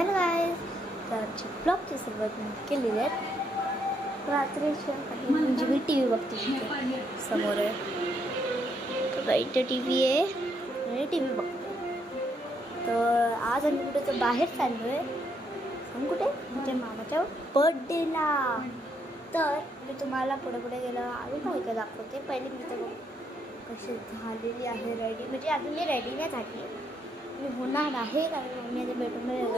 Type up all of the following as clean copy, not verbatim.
Hello guys, तर ब्लॉगची सुरुवात केलेली आहे. रात्रीच्या काही म्हणजे मी टी व्ही बघते तिथे समोर आहे. तर इथे टी व्ही आहे आणि टी व्ही बघते. तर आज आम्ही कुठे तर बाहेर चाललो आहे. आम्ही कुठे म्हणजे मामाच्या बर्थडेला. तर मी तुम्हाला पुढे गेलं आम्ही काय काय दाखवते. पहिले मी तर कशी झालेली आहे रेडी, म्हणजे अजून मी रेडी नाही झाली, मी होणार आहे. कारण मम्मी आता बेडरूममध्ये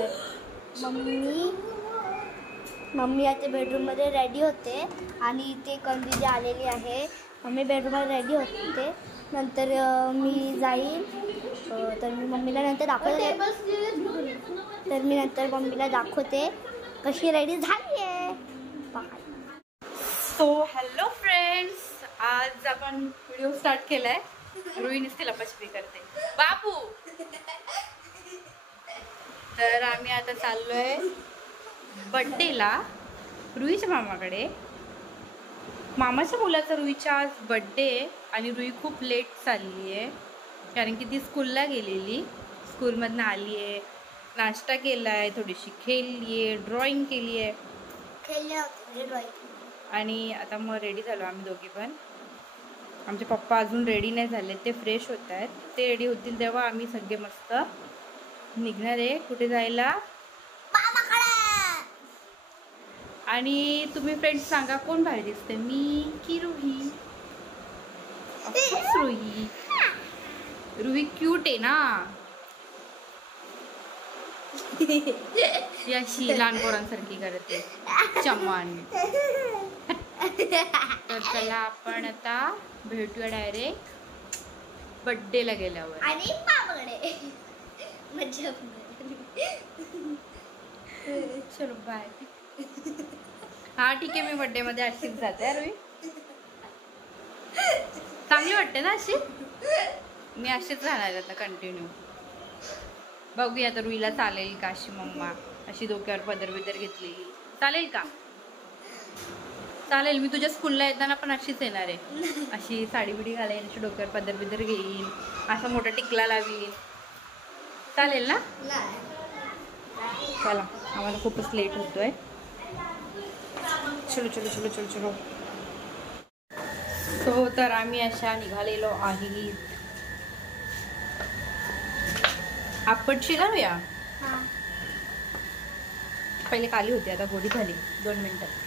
मम्मी आता बेडरूममध्ये रेडी होते आणि इथे कंदीजी आलेली आहे. मम्मी बेडरूममध्ये रेडी होते. नंतर मी जाईल, तर मी मम्मीला नंतर दाखवते. तर मी नंतर मम्मीला दाखवते कशी रेडी झाली आहे. सो हॅलो फ्रेंड्स, आज आपण व्हिडिओ स्टार्ट केलाय. रुईनीच लपाछपी करते बाबू. तर आम्ही आता चाललोय बर्थडेला रुईच्या मामाकडे. मामाच्या मुलाचा रुईच्या आज बर्थडे आहे आणि रुई खूप लेट चालली आहे कारण की ती स्कूलला गेलेली. स्कूलमधनं आली आहे, नाश्ता केला आहे, थोडीशी खेळली आहे, ड्रॉइंग केली आहे आणि आता मग रेडी झालो आम्ही दोघी पण. आमचे पप्पा अजून रेडी नाही झाले, ते फ्रेश होत आहेत. ते रेडी होतील तेव्हा आम्ही सगळे मस्त निघणार आहे कुठे जायला. आणि तुम्ही फ्रेंड्स सांगा कोण भारी दिसते, मी की रुही? ऑफकोर्स रुही. रुही क्यूट आहे ना, अशी लहान पोरांसारखी करते चमन. तर चला आपण आता भेटूया डायरेक्ट बर्थडेला गेल्यावर. आणि मामाकडे मजा. चलो बाय. हा ठीक आहे, मी बर्थडे मध्ये अशीच जाते. रुई चांगली वाटते ना अशी, मी अशीच राहणार आता कंटिन्यू. बघूया आता रुईला चालेल का अशी मम्मा अशी डोक्यावर पदर बिदर घेतलेली. चालेल का? चालेल. मी तुझ्या स्कूलला येताना पण अशीच येणार आहे, अशी साडी बिडी घालेन, अशी डोक्यावर पदर बिदर घेईन, असा मोठा टिकला लावीन. चालेल ना? चला, आम्हाला खूपच लेट होतोय. चलो चलो चलो चलो चलो. सो तर आम्ही अशा निघालेलो आहे. आपटशी घालूया. पहिले काली होती, आता गोडी झाली. 2 मिनिटं.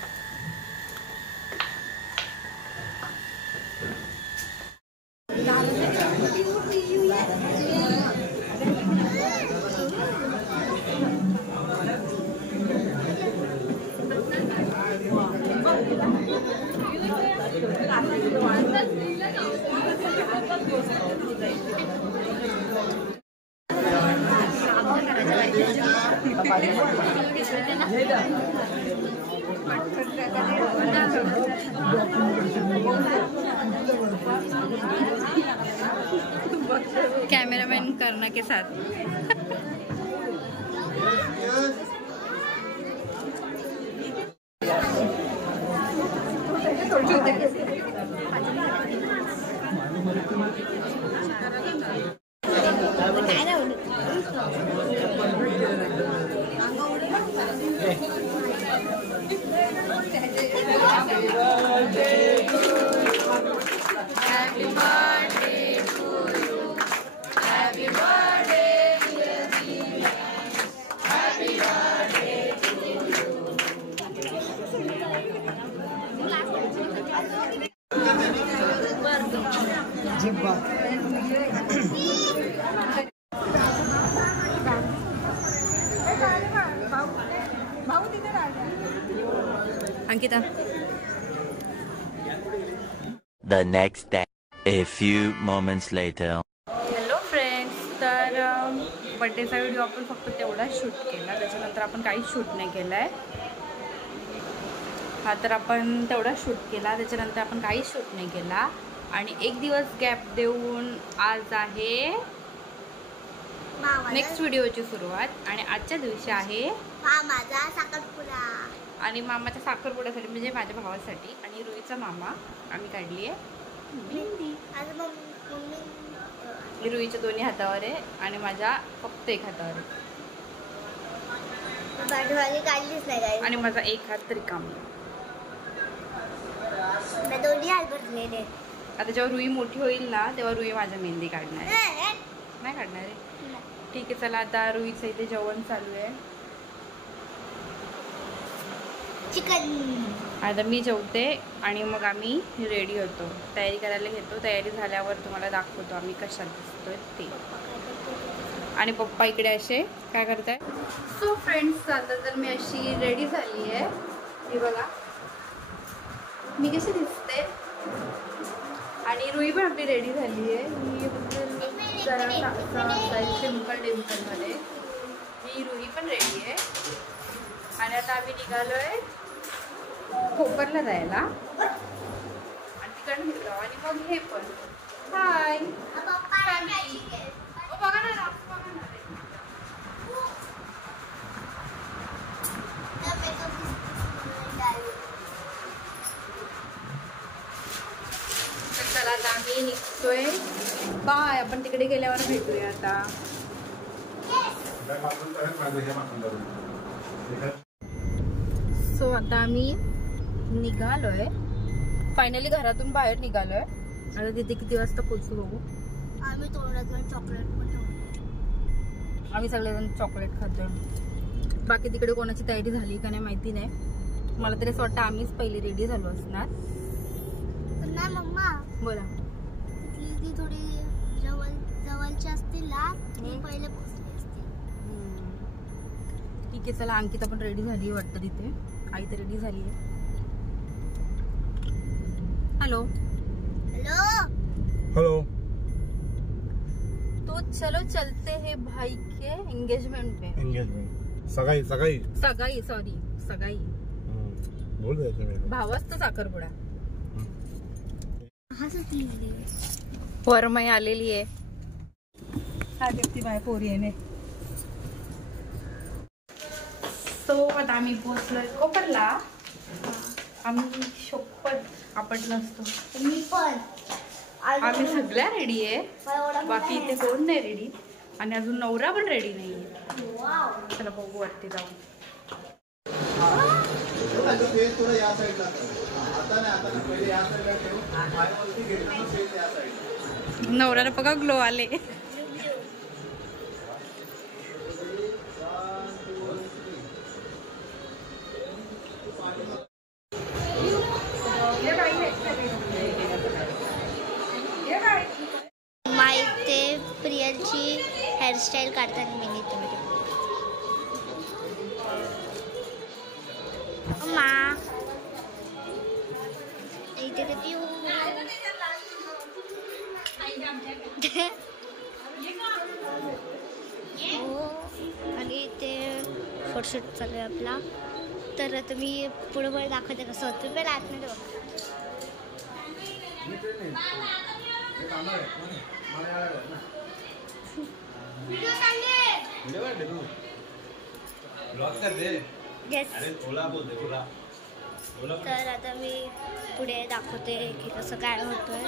कैमरामैन करना के साथ. Ankita. The next day. A few moments later. Hello friends, तर बर्थडेचा व्हिडिओ आपण फक्त तेवढाच शूट केला, त्याच्यानंतर आपण काहीच शूट नाही केला आहे. हा तर आपण तेवढाच शूट केला, त्याच्यानंतर आपण काहीच शूट नाही केला. आणि एक दिवस गॅप देऊन आज आहे नेक्स्ट व्हिडिओची सुरुवात. आणि आजच्या दिवशी आहे मामाचा साखरपुडा. आणि मामाच्या साखरपुड्यासाठी म्हणजे माझ्या भावासाठी आणि रुईचा मामा आम्ही काढली आहे मेहंदी. रुईच्या दोन्ही हातावर आहे आणि माझ्या फक्त एक हातावर आहे. पाठवाली काढलीच नाही काय. आणि माझा एक हात तरी काम. मी दोन्ही हात भरलेले. आता जेव्हा रुई मोठी होईल ना तेव्हा रुई माझ्या मेहंदी काढणार आहे. नाही काढणार आहे. ठीक आहे चला आता रुईचं इथे जेवण चालू आहे. चिकन. आता मी जेवते आणि मग आम्ही रेडी होतो. तयारी करायला घेतो. तयारी झाल्यावर तुम्हाला दाखवतो आम्ही कशात दिसतोय ते. आणि पप्पा इकडे असे काय करताय. सो फ्रेंड्स आता तर मी अशी रेडी झाली आहे. हे बघा मी कशी दिसते. आणि रुई पण आपली रेडी झाली आहे. ही जरा सिम्पल टेम्पलमध्ये. ही रुई पण रेडी आहे. आणि आता आम्ही निघालोय कोकणला जायला. आणि तिकडनं निघलो. आणि मग हे पण हाय बघा ना. चला आता आम्ही निघतोय. बाय. आपण तिकडे गेल्यावर भेटूया आता. सो आता आम्ही निघालोय. फायनली घरातून बाहेर निघालोय. आता तिथे किती वाजता पोहोचू बघू. आम्ही तोंडात चॉकलेट पण ठेवतो. आम्ही सगळेजण चॉकलेट खातोय. बाकी तिकडे कोणाची तयारी झाली का नाही माहिती नाही. मला तरी असं वाटतं आम्हीच पहिले रेडी झालो असणार. नाही मम्मा बोला. ती थोडी जवळची असते ना. ती पहिले पोचली असते. ठीक आहे चला. अंकिता पण रेडी झाली वाटतं तिथे. आई तर रेडी झाली आहे. Hello hello hello. तो चलो चलते हैं भाई के एंगेजमेंट पे. एंगेजमेंट सगाई सगाई सगाई सॉरी सगाई. बोल रहे थे मेरे भावाच तर साखरपुडा. हसतली वरमाई आलेली आहे. हा व्यक्ती बाय पोरी आहे. सो आता आम्ही पोहोचलोय कोकणला. आम्ही शोपत आपण नसतो. मी पण. आम्ही सगळ्या रेडी आहे. बाकी इथे कोण नाही रेडी. आणि अजून नवरा पण रेडी नाहीये. चला बघू वरती जाऊ. नवऱ्याला बघा ग्लो आले. माहिती प्रियलची हेअरस्टाईल काढताना मी घेते. अम्मा इथे किती हो. आणि इथे फोटोशूट चालू आहे आपला. तर तुम्ही पुढे पुढे दाखवते कसं होतं. पहिला आतमध्ये बघा. तर आता मी पुढे दाखवते की कसं काय होतंय.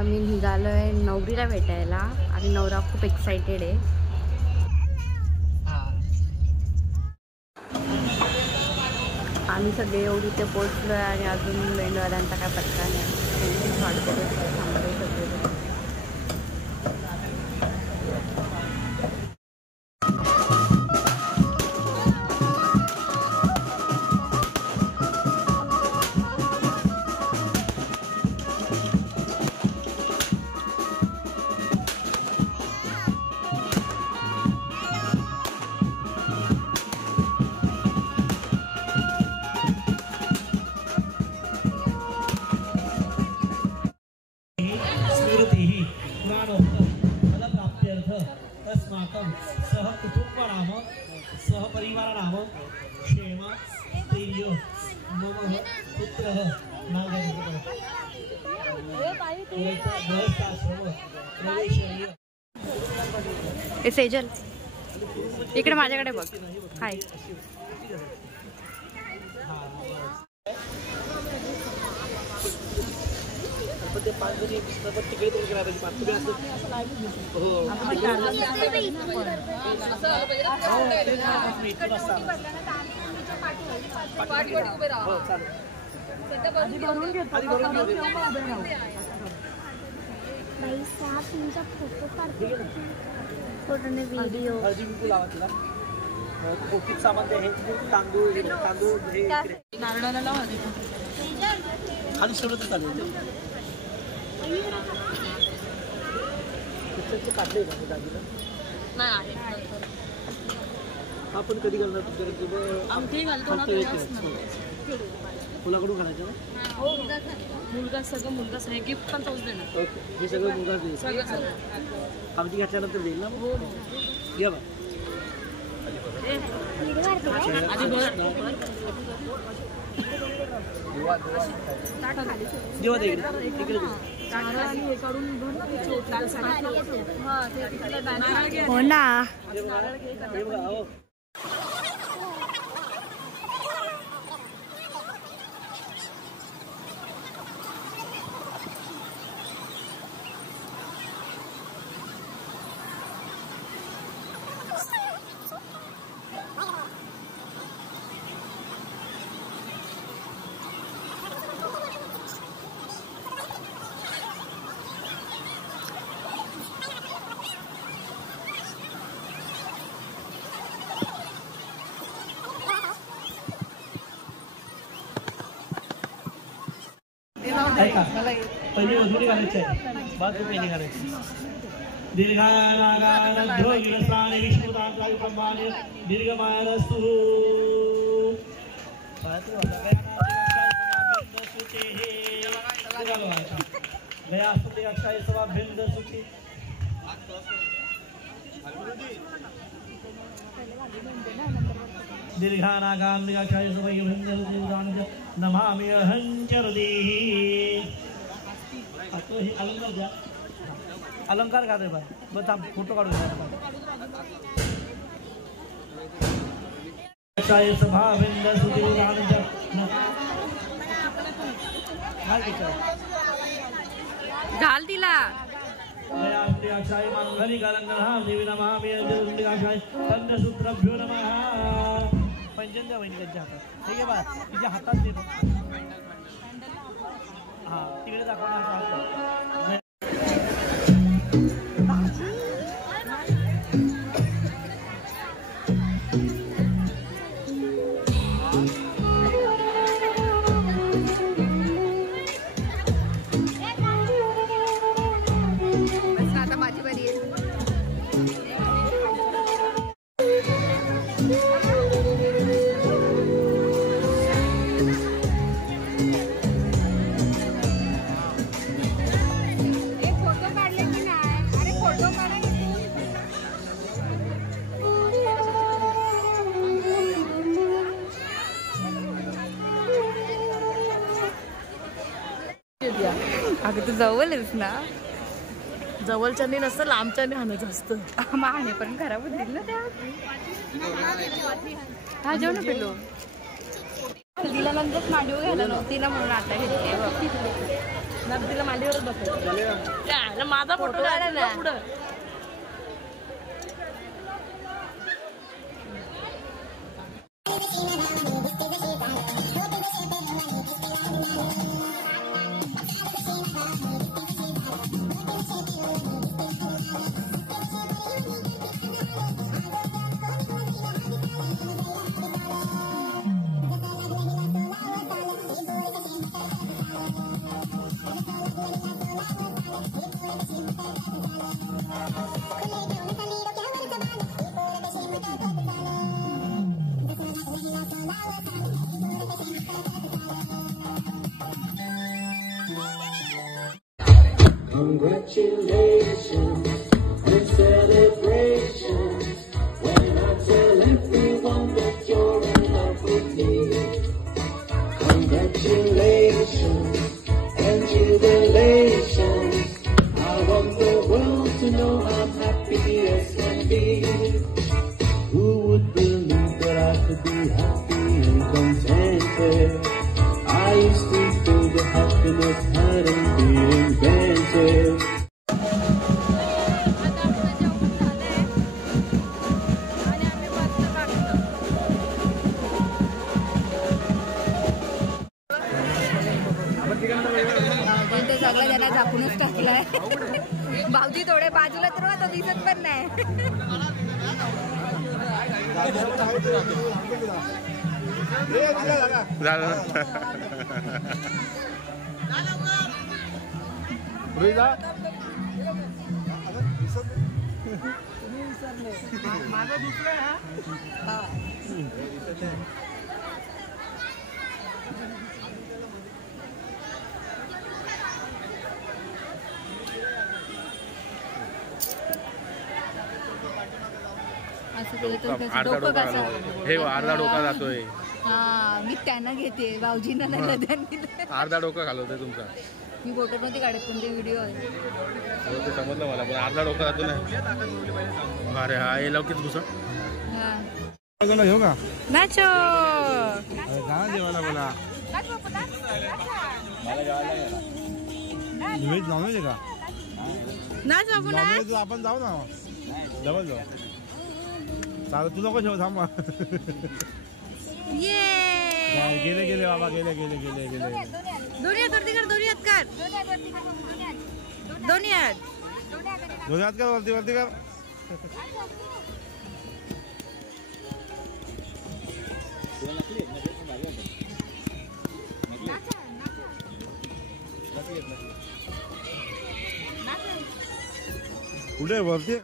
आम्ही निघालोय नवरीला भेटायला आणि नवरा खूप एक्साइटेड आहे. आम्ही सगळे एवढी ते पोचलोय आणि अजून मेंढवाल्यांचा काय पत्ता नाही. वाट बघत थांबलोय सगळे. सहपरिवाराणाम क्षेम स्थैर्य मम पुत्र ए सेजल इकडे माझ्याकडे बघ. हाय. ते 5 जणी तिकडे तोड केला पाहिजे. 5 तुम्ही असं फोटोने व्हिडिओ हळदी कुंकू लावा तिला. कोकीत सामान हे तांदूळ हे नारळाला लावा खाली सोडत चालेल. काढले का दागिना आपण कधी करणार तुमच्याकडे? मुलाकडून करायचं ना. मुलगा सगळं गिफ्ट पण तोच देणार. ओके हे सगळं मुलगाच देईल. आमची घातल्यानंतर देईल ना. घ्या बा जेव्हा इकडे हो ना. पहिली मजुरी घालायची आहे. बाद पहिली घालायची. दीर्घानागानध्वगिरसाने विष्णुदाताय ब्रह्माणे दीर्घमानस्तु गयास्तुते अक्षाय सवाभ्यंद सुची दीर्घानागान दीर्घाक्षाय सवाभ्यंद नमामि अहंचरदेहि. आता हे अलंकार द्या. अलंकार घाले बाय. बस थांब फोटो काढून घ्या. अक्षाय सवाभ्यंद सुची घाल तिला. अक्षाय मंगली कालंगहा देवी नमामि अक्षाय पंचसूत्रभ्यो नमः. पंचन द्या वहिनी त्यांच्या हातात. ठीक आहे बा तिच्या हातात दे. हा तिकडे दाखवणार. आता माझी बरी आहे. अगं तू जवळच ना. जवळच्याने नसतं लांबच्याने हाणायचं असतं. माने पण खराब होतील ना त्या. हा जेवण पेलो तिला नंतर मांडीव घ्यायला नव्हती ना म्हणून आता घेते. तिला मांडीवरच बसायचं. माझा फोटो काढायला पुढं. Congratulations and celebrations when I tell everyone that you're in love with me. Congratulations and jubilations. I want the world to know I'm happy as can be. Who would believe that I could be happy and contented? I used to feel the happiness hadn't been invented. सगळं त्यांना झाकूनच टाकलाय. भाऊजी थोडे बाजूला तर आता दिसत पण नाही. माझा दुसरा अर्धा डोका जातोय. हा मी त्यांना घेते, भाऊजींना नाही अर्धा डोका घालवतोय तुमचा. मी फोटो मध्ये काढत पण ते व्हिडिओ आहे. ते समजलं मला, पण अर्धा डोका जातो ना. अरे हा हे लवकर दुसरं घेऊ का नाचो गाणं जेवायला बोला. व्हेज नॉनव्हेज आहे का? नाच बाबू नाच. नॉनव्हेज आपण जाऊ ना, डबल जाऊ. चालेल, तू नको ठेव, थांबा. ये गेले गेले बाबा, गेले गेले गेले गेले. दोन्ही हात वरती कर, दोन्ही हात कर, दोन्ही हात दोन्ही हात कर, वरती वरती कर. कुठे वरती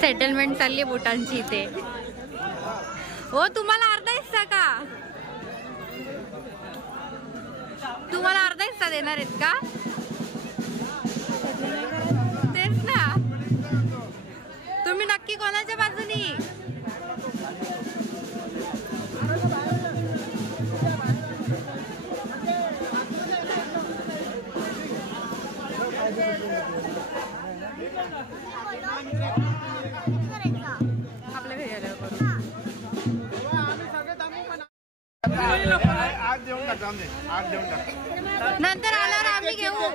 सेटलमेंट चालली बोटांची इथे. हो तुम्हाला अर्धा हिस्सा का? तुम्हाला अर्धा हिस्सा देणार आहेत का? तेच ना. तुम्ही नक्की कोणाच्या बाजूनी? आपल्या घरी आल्यावर आज देऊन टाक, जाऊन दे. आज देऊन टाक. नंतर आल्यावर आम्ही घेऊ.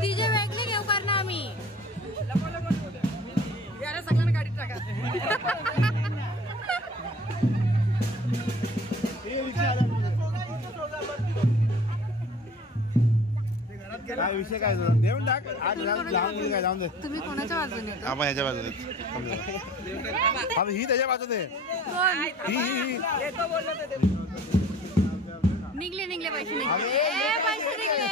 तिचे वेगळे घेऊ करणार आम्ही. सगळ्यांना गाडीत टाका. विषय काय देऊन टाक. आज काय जाऊन दे. तुम्ही कोणाच्या बाजूने? आपण ह्याच्या बाजूने. ही त्याच्या बाजूने. ही निघले पैसे निघले. पैसे निघले.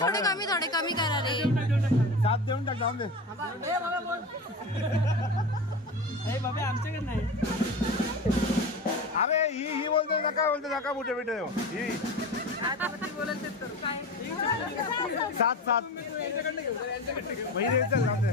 थोडे कमी करा रे. 7 देऊन टाक, जाऊन दे. आमच्याकडे नाही. अरे ही बोलते नका मोठे बेटे. ही 7 महिने जाऊन दे.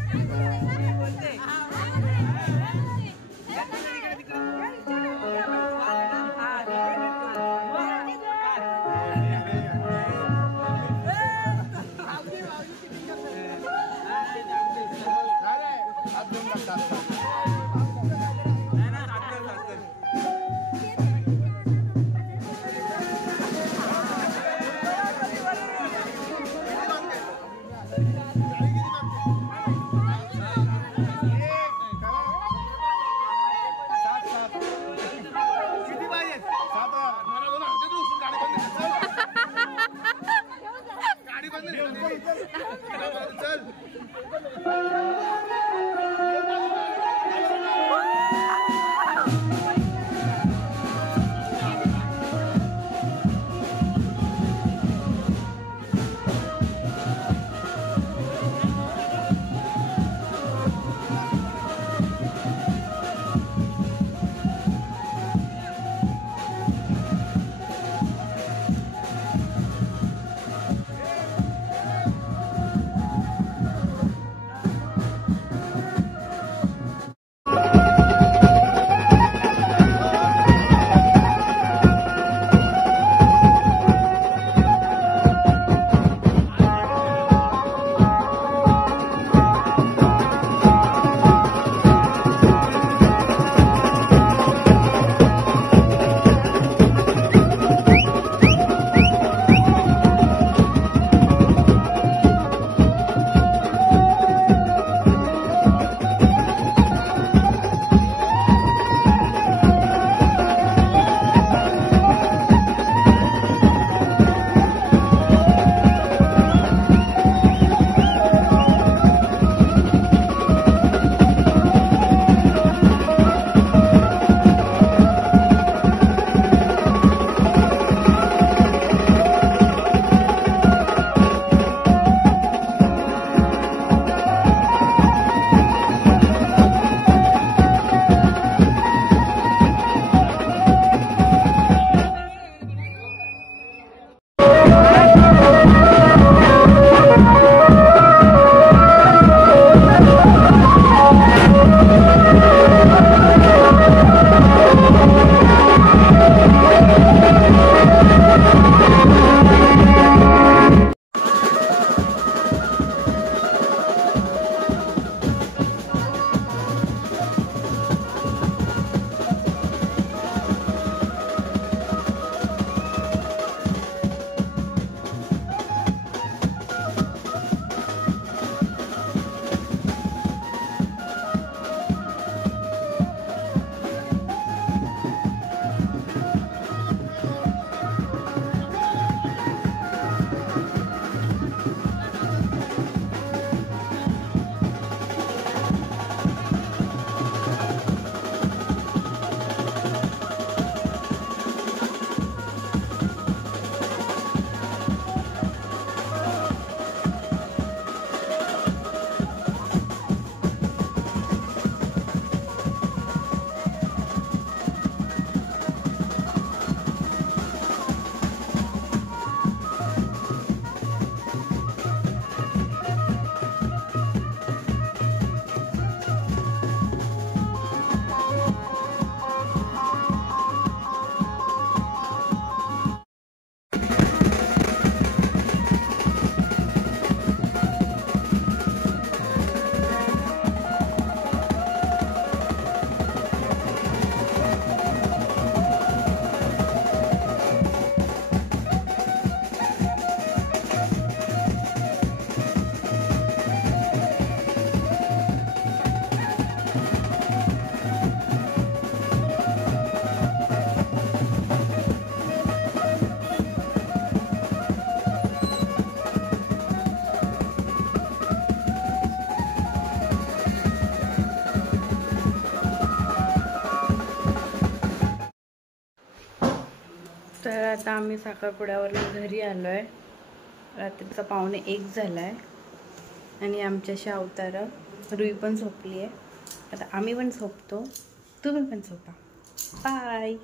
तर आता आम्ही साखरपुड्यावरून घरी आलो आहे. रात्रीचा 1:45 झाला आहे आणि आमच्याशी अवतारं रुई पण झोपली आहे. आता आम्ही पण झोपतो, तुम्ही पण झोपा. बाय.